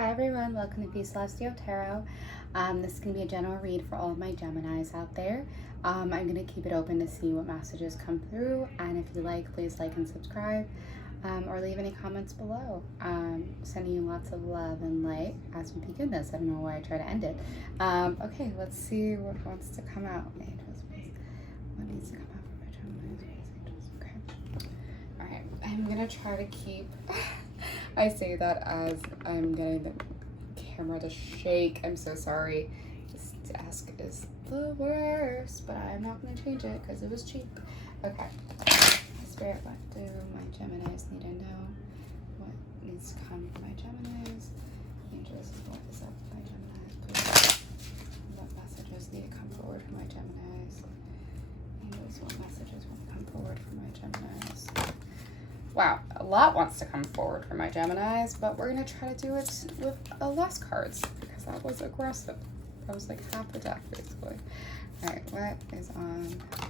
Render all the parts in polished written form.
Hi everyone, welcome to Peace Celestial Tarot. This is going to be a general read for all of my Geminis out there. I'm going to keep it open to see what messages come through, and if you like, please like and subscribe, or leave any comments below. Sending you lots of love and light as we begin this. I don't know why I try to end it. Okay, let's see what wants to come out. What needs to come out for my Geminis? Okay. Alright, I'm going to try to keep... I say that as I'm getting the camera to shake. I'm so sorry. This desk is the worst, but I'm not going to change it because it was cheap. Okay. Spirit, what do my Geminis need to know? What needs to come for my Geminis? Angels, what is up for my Geminis? Please. What messages need to come forward for my Geminis? Angels, what messages want to come forward for my Geminis? Wow, a lot wants to come forward for my Geminis, but we're going to try to do it with less cards because that was aggressive. That was like half the deck, basically. All right, what is on?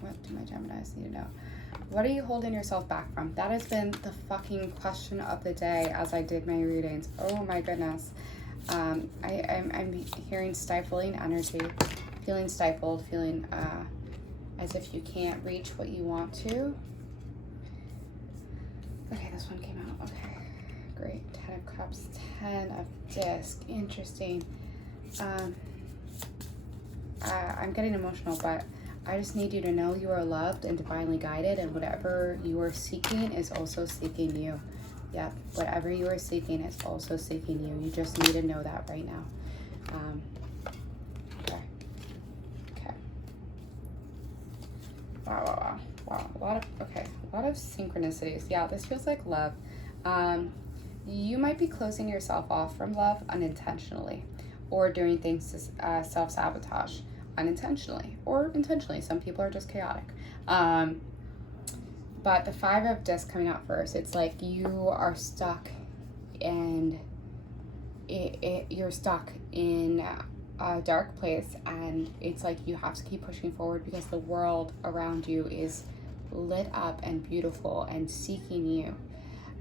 What do my Geminis need to know? What are you holding yourself back from? That has been the fucking question of the day as I did my readings. Oh my goodness. I'm hearing stifling energy, feeling stifled, feeling as if you can't reach what you want to. Okay, this one came out. Okay, great. 10 of Cups, 10 of Disc. Interesting. I'm getting emotional, but I just need you to know you are loved and divinely guided, and whatever you are seeking is also seeking you. Yep, whatever you are seeking is also seeking you. You just need to know that right now. Okay. Wow. A lot of synchronicities. Yeah, this feels like love. You might be closing yourself off from love unintentionally, or doing things to self-sabotage unintentionally or intentionally. Some people are just chaotic. But the 5 of Discs coming out first, it's like you are stuck, and you're stuck in a dark place, and it's like you have to keep pushing forward because the world around you is lit up and beautiful and seeking you.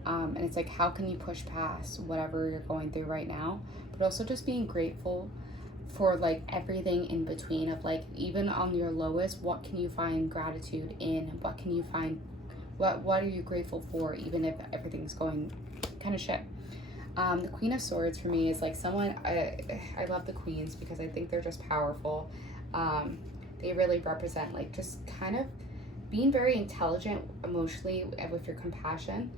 And it's like, how can you push past whatever you're going through right now, but also just being grateful for like everything in between, of like, even on your lowest, what can you find gratitude in? What can you find, what are you grateful for, even if everything's going kind of shit? The Queen of Swords for me is like someone, I love the queens because I think they're just powerful. They really represent like just kind of being very intelligent emotionally with your compassion.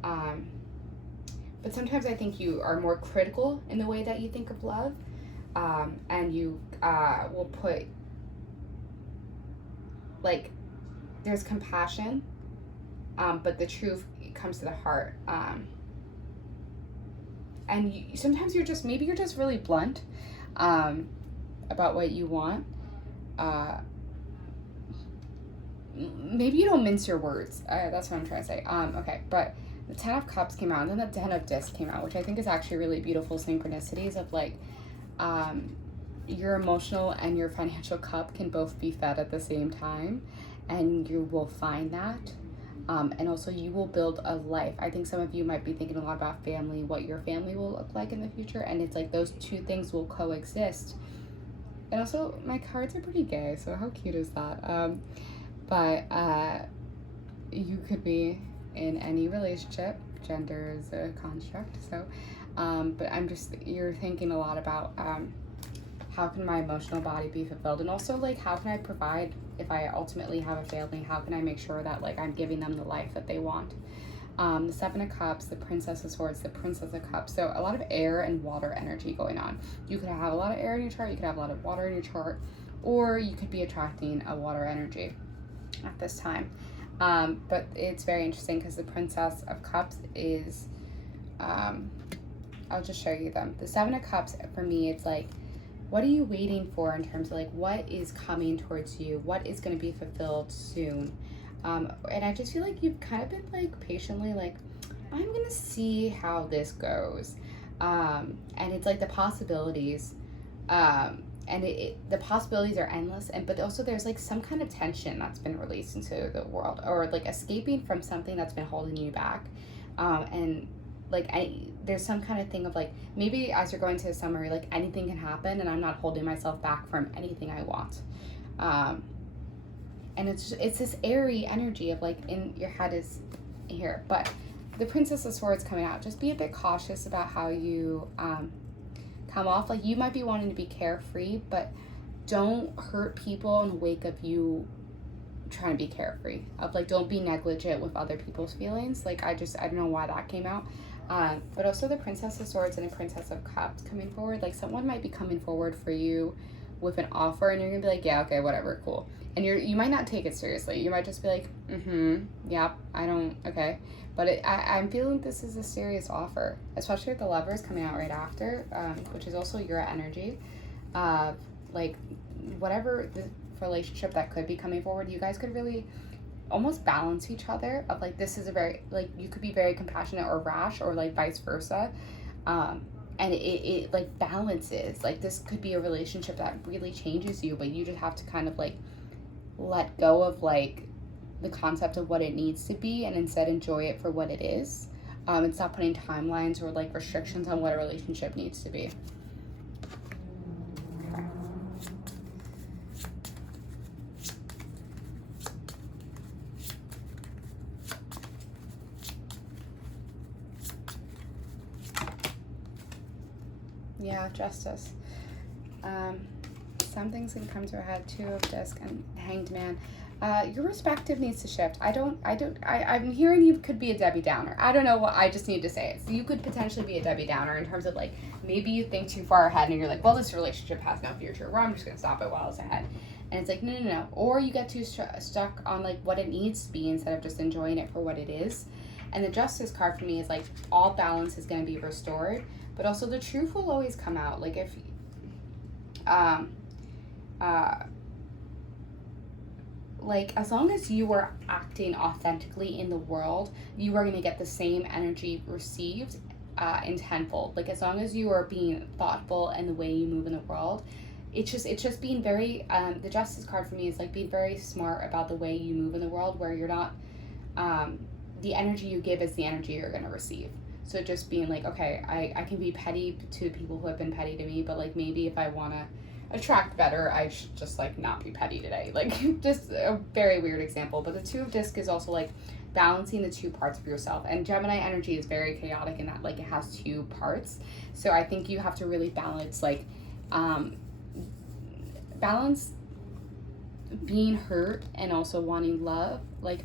But sometimes I think you are more critical in the way that you think of love. And you will put, like, there's compassion, but the truth comes to the heart. And sometimes maybe you're just really blunt about what you want. Maybe you don't mince your words. That's what I'm trying to say. Okay, but the 10 of Cups came out, and then the 10 of Discs came out, which I think is actually really beautiful synchronicities of like, your emotional and your financial cup can both be fed at the same time, and you will find that. And also you will build a life. I think some of you might be thinking a lot about family, what your family will look like in the future, and it's like those two things will coexist. And also my cards are pretty gay, so how cute is that? But you could be in any relationship. Gender is a construct, so but you're thinking a lot about how can my emotional body be fulfilled, and also like how can I provide if I ultimately have a family? How can I make sure that like I'm giving them the life that they want? The 7 of Cups, the Princess of Swords, the Princess of Cups. So a lot of air and water energy going on. You could have a lot of air in your chart, you could have a lot of water in your chart, or you could be attracting a water energy at this time. But it's very interesting because the Princess of Cups is, I'll just show you them. The 7 of Cups, for me, it's like, what are you waiting for in terms of like what is coming towards you? What is going to be fulfilled soon? And I just feel like you've kind of been like patiently like, I'm going to see how this goes. And it's like the possibilities, and the possibilities are endless, but also there's like some kind of tension that's been released into the world, or like escaping from something that's been holding you back. And like there's some kind of thing of like, maybe as you're going to the summer, like anything can happen and I'm not holding myself back from anything I want. And it's this airy energy of like in your head is here. But the Princess of Swords coming out, just be a bit cautious about how you come off. Like you might be wanting to be carefree, but don't hurt people in the wake of you trying to be carefree. Of like, don't be negligent with other people's feelings. Like I don't know why that came out. But also the Princess of Swords and the Princess of Cups coming forward. Like someone might be coming forward for you with an offer and you're gonna be like, yeah, okay, whatever, cool. And you might not take it seriously. You might just be like, yep, okay. But I'm feeling this is a serious offer, especially with the Lovers coming out right after, which is also your energy. Like whatever the relationship that could be coming forward, you guys could really almost balance each other of like, this is a very, like you could be very compassionate or rash or like vice versa. And it like balances, like this could be a relationship that really changes you, but you just have to kind of like let go of like the concept of what it needs to be and instead enjoy it for what it is, and stop putting timelines or like restrictions on what a relationship needs to be. Okay. Yeah, Justice. Some things can come to a head. Two of Disc and Hanged Man. Your perspective needs to shift. I'm hearing you could be a Debbie Downer. I don't know what, I just need to say it. So you could potentially be a Debbie Downer in terms of like, maybe you think too far ahead and you're like, well, this relationship has no future, or I'm just going to stop it while it's ahead. And it's like, no. Or you get too stuck on like what it needs to be instead of just enjoying it for what it is. And the Justice card for me is like, all balance is going to be restored, but also the truth will always come out. Like if, like as long as you are acting authentically in the world, you are going to get the same energy received in tenfold. Like as long as you are being thoughtful in the way you move in the world, it's just being very the Justice card for me is like being very smart about the way you move in the world, where you're not the energy you give is the energy you're going to receive. So just being like, okay, I can be petty to people who have been petty to me, but like maybe if I want to attract better, I should just like not be petty today. Like just a very weird example. But the Two of Disc is also like balancing the two parts of yourself. And Gemini energy is very chaotic in that like it has two parts. So I think you have to really balance like balance being hurt and also wanting love. Like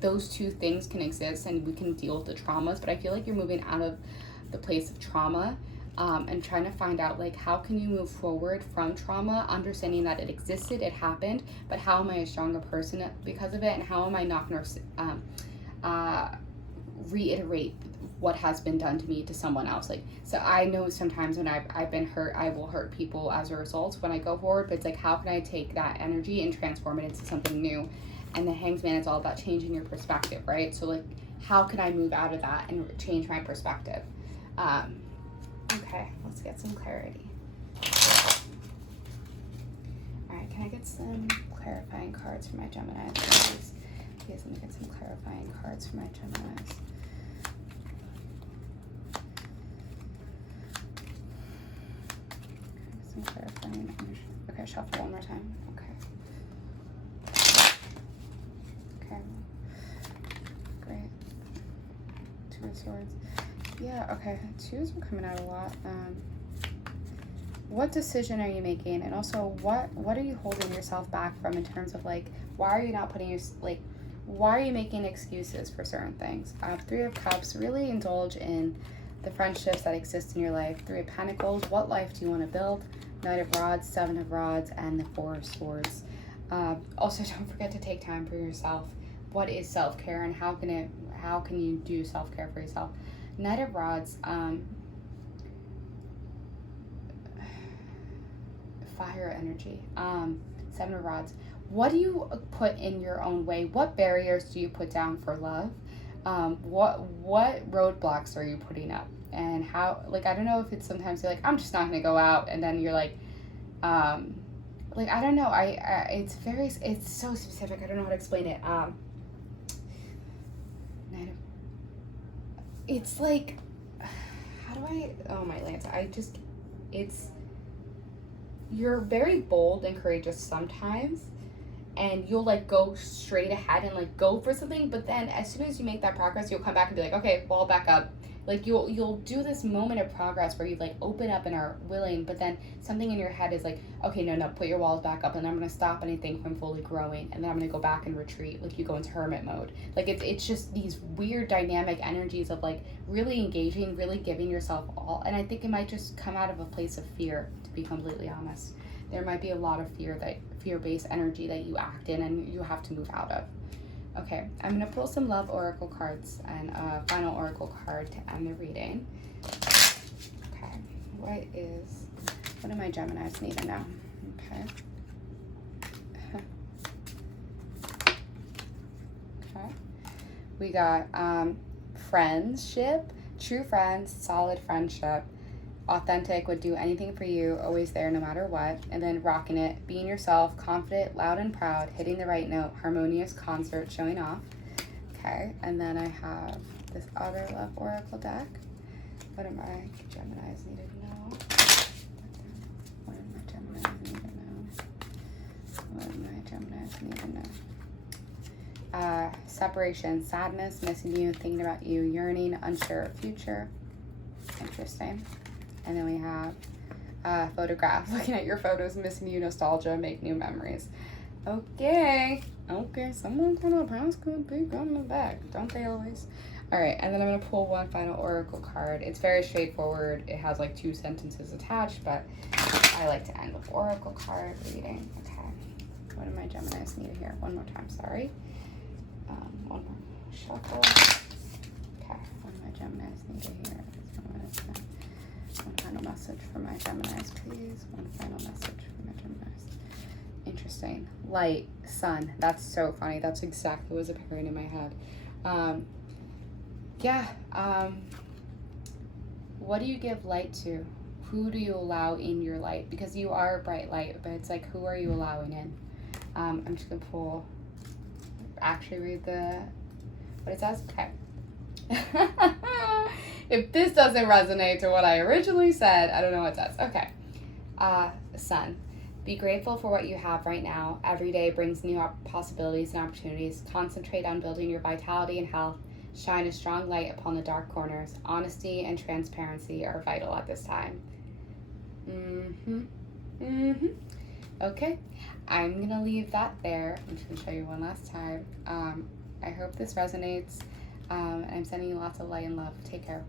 those two things can exist and we can deal with the traumas, but I feel like you're moving out of the place of trauma, and trying to find out like how can you move forward from trauma, understanding that it existed, it happened, but how am I a stronger person because of it, and how am I not going to reiterate what has been done to me to someone else. Like, so I know sometimes when I've been hurt, I will hurt people as a result when I go forward, but it's like, how can I take that energy and transform it into something new? And the Hanged Man is all about changing your perspective, right? So like, how can I move out of that and change my perspective? Okay, let's get some clarity. All right, can I get some clarifying cards for my Gemini, please? Please, let me get some clarifying cards for my Geminis. Some clarifying. Okay, shuffle one more time. Okay, great. Two of Swords. Yeah, okay. Twos are coming out a lot. What decision are you making? And also, what are you holding yourself back from in terms of, like, why are you not putting why are you making excuses for certain things? Three of Cups, really indulge in the friendships that exist in your life. Three of Pentacles, what life do you want to build? Knight of Rods, Seven of Rods, and the Four of Swords. Also, don't forget to take time for yourself. What is self-care, and how can you do self-care for yourself? Knight of Rods, fire energy. Seven of Rods. What do you put in your own way? What barriers do you put down for love? What roadblocks are you putting up? And how, like, I don't know if it's sometimes you're like, I'm just not gonna go out, and then you're like I don't know. It's so specific. I don't know how to explain it. It's like oh, my Lanta, you're very bold and courageous sometimes, and you'll like go straight ahead and like go for something, but then as soon as you make that progress, you'll come back and be like, okay, well, I'll back up. Like you'll do this moment of progress where you like open up and are willing, but then something in your head is like, okay, no, put your walls back up, and I'm gonna stop anything from fully growing, and then I'm gonna go back and retreat. Like you go into hermit mode. Like it's just these weird dynamic energies of like really engaging, really giving yourself all. And I think it might just come out of a place of fear, to be completely honest. There might be a lot of fear-based energy that you act in and you have to move out of. Okay, I'm going to pull some love oracle cards and a final oracle card to end the reading. Okay, what do my Geminis need to know? Okay. Okay. We got friendship, true friends, solid friendship, authentic, would do anything for you, always there no matter what, and then rocking it, being yourself, confident, loud and proud, hitting the right note, harmonious concert, showing off. Okay, and then I have this other love oracle deck. What do my Geminis need to know? What do my Geminis need to know? What do my Geminis need to know? Separation, sadness, missing you, thinking about you, yearning, unsure of future. Interesting. And then we have photograph, looking at your photos, missing you, nostalgia, make new memories. Okay, someone's gonna pass could be coming back, don't they always? All right, and then I'm gonna pull one final oracle card. It's very straightforward. It has like 2 sentences attached, but I like to end with oracle card reading. Okay, what do my Geminis need here? One more time, sorry. One more shuffle. Okay, what do my Geminis need to hear? One final message for my Geminis, please. One final message for my Geminis. Interesting. Light, sun. That's so funny. That's exactly what was appearing in my head. What do you give light to? Who do you allow in your light? Because you are a bright light, but it's like, who are you allowing in? I'm just gonna read what it says. Okay. If this doesn't resonate to what I originally said, I don't know what does. Okay. Sun. Be grateful for what you have right now. Every day brings new possibilities and opportunities. Concentrate on building your vitality and health. Shine a strong light upon the dark corners. Honesty and transparency are vital at this time. Okay. I'm going to leave that there. I'm just going to show you one last time. I hope this resonates. I'm sending you lots of light and love. Take care.